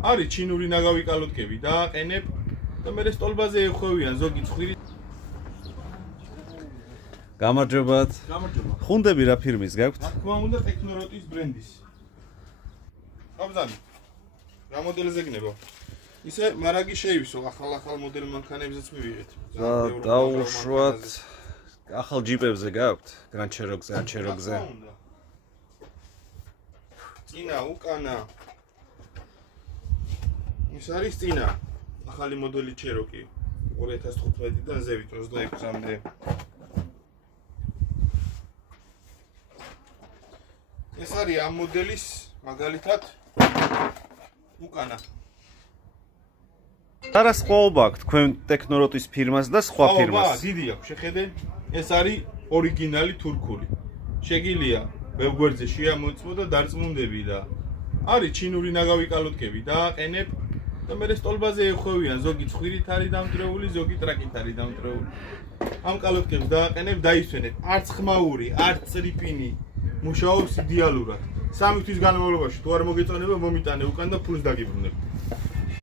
არის ჩინური ნაგავი კალოთკები დააყენებ და მე სტოლბაზე ეხვევიან ზოგი ცხვირი. გამარჯობათ. გამარჯობა. ხუნდები რა ფირმის გაქვთ? რა თქმა უნდა ტექნოროტის ბრენდის. აბზანი. რა მოდელზე გნებო? ისე მარაგი შეივსო ახალ მოდელ მანქანებზეც მივიღეთ. დაუშვათ ახალ ჯიპებზე გაქვთ? Grand Cherokee-ზე. წინა უკანა. ის არის წინა ახალი მოდელი Cherokee 2015-დან ზევით 26-მდე. ეს არის ამ მოდელის მაგალითად უკანა. არა სხვაობა აქვს თქვენ ტექნოროტის ფირმას და სხვა ფირმას. დიდი აქვს, შეხედე. ეს არის ორიგინალი თურქული. შეგილია ვებგვერდზე შეამოწმო და დარწმუნდები და არის ჩინური ნაგავი კალოთკები დააყენებ და მე სტოლბაზე ეხვევიან ზოგი ცხვირით არის დამტრეული, ზოგი ტრაკით არის დამტრეული. ამ კალოთკებს დააყენებ, დაისვენებ. არც ხმაური, არც წრიფინი. მუშაობს იდეალურად. 3 თვის განმავლობაში თუ არ მოგეწონება მომიტანე უკან და ფულს დაგიბრუნებ.